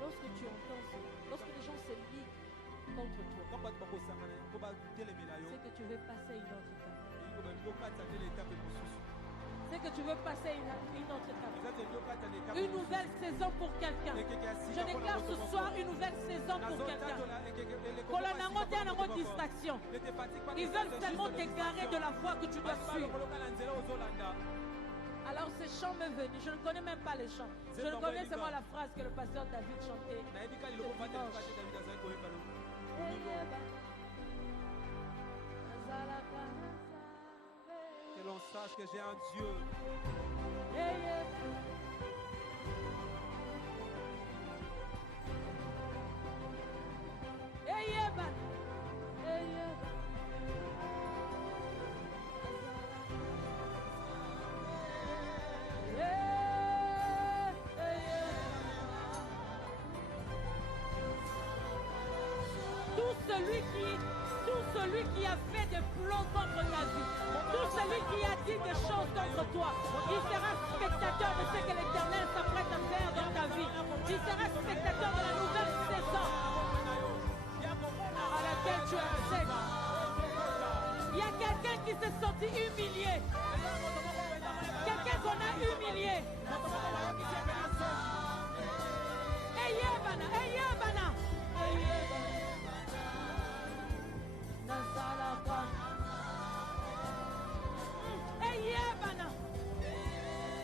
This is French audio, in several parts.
Lorsque tu entends ça, lorsque les gens se liguent contre toi, c'est que tu veux passer une autre étape. C'est que tu veux passer une autre étape. Une nouvelle saison pour quelqu'un. Je déclare ce soir une nouvelle saison pour quelqu'un. Distraction. Ils veulent seulement t'égarer de la voie que tu dois suivre. Alors ces chants me venaient. Je ne connais même pas les chants. Je ne connais seulement la phrase que le pasteur David chantait. Que l'on sache que j'ai un Dieu. Tout celui qui a fait des plans contre ta vie, tout celui qui a dit des choses contre toi, il sera spectateur de ce que l'Éternel s'apprête à faire dans ta vie. Il sera spectateur de la nouvelle saison à laquelle tu accèdes. Il y a quelqu'un qui s'est senti humilié. Quelqu'un qu'on a humilié.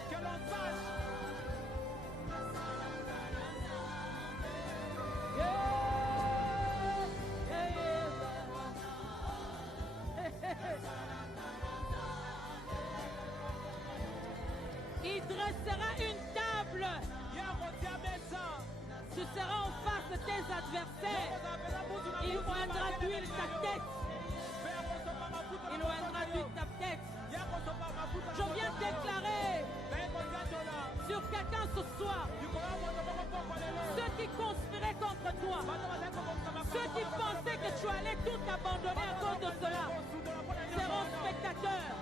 Que l'on sache. Il dressera une table. Tu seras en face de tes adversaires. Il oindra d'huile ta tête. Il oindra d'huile ta tête. Je viens déclarer sur quelqu'un ce soir, ceux qui conspiraient contre toi, ceux qui pensaient que tu allais tout abandonner à cause de cela, seront spectateurs.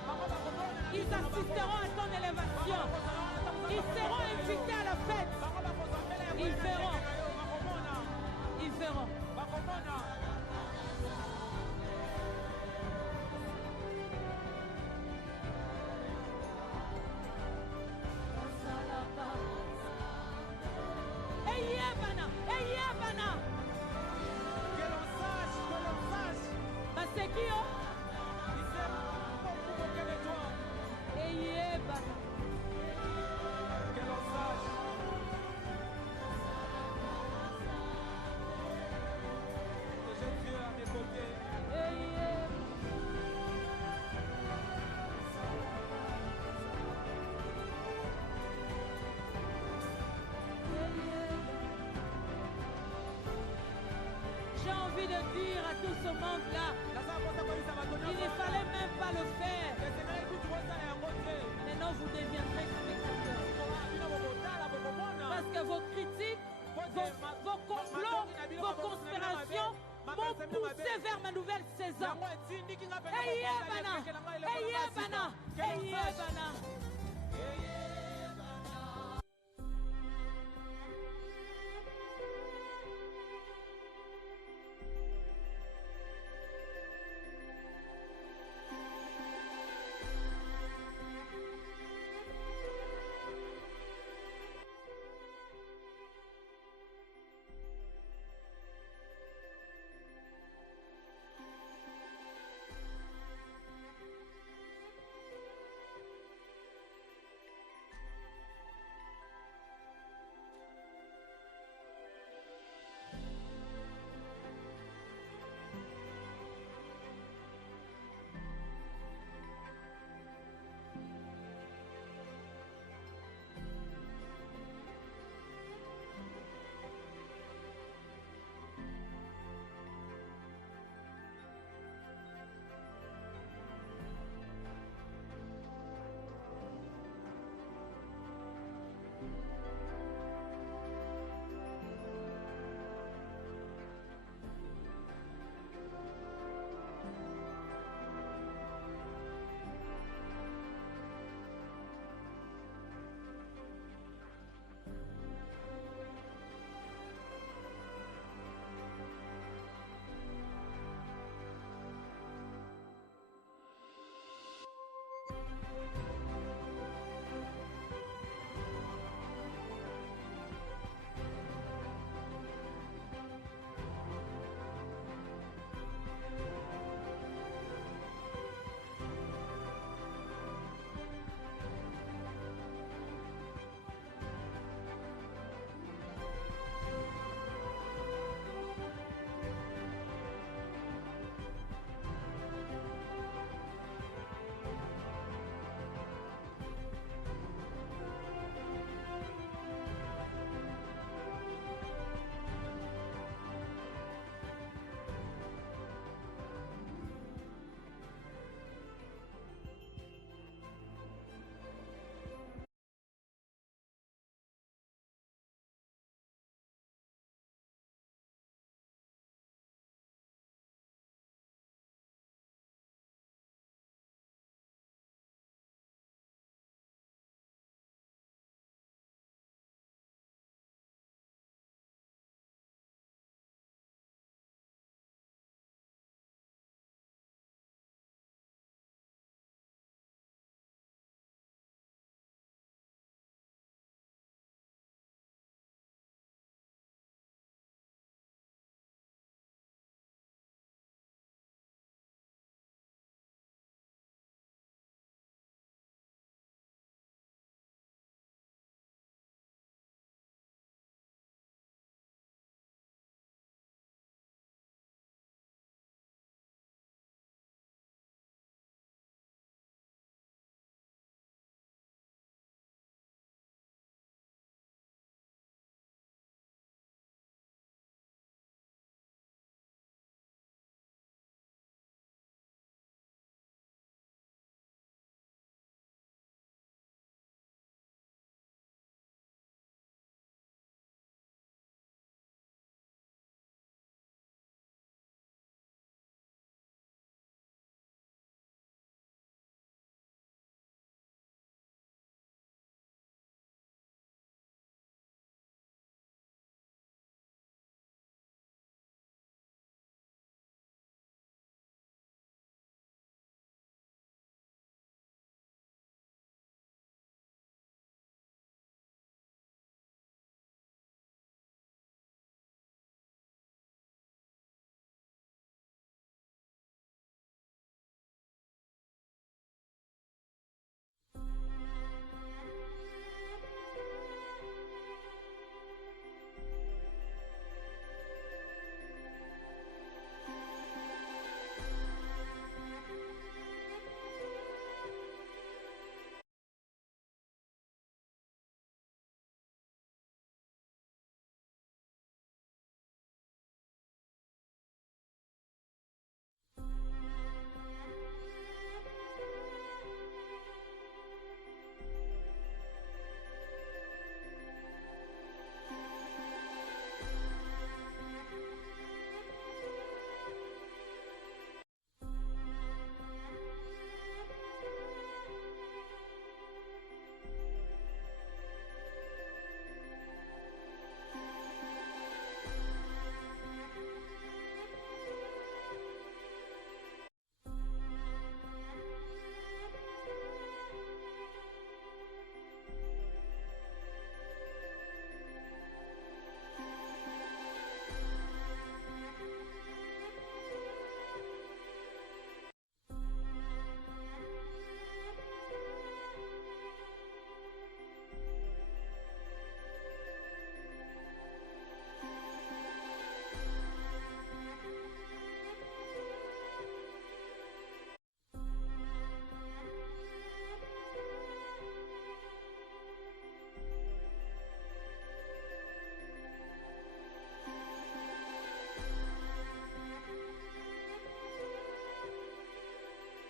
Ils assisteront à ton élévation. Ils seront invités à la fête. Ils verront. Ils verront. Que l'on sache. C'est qui oh? Il sera beaucoup auprès de toi. Que l'on sache. Que j'ai Dieu à mes côtés. J'ai envie de dire à tout ce monde-là, il ne fallait même pas le faire. Maintenant, vous deviendrez spectateurs. Parce que vos critiques, vos complots, vos conspirations m'ont poussé vers ma nouvelle saison. Hey, Bana!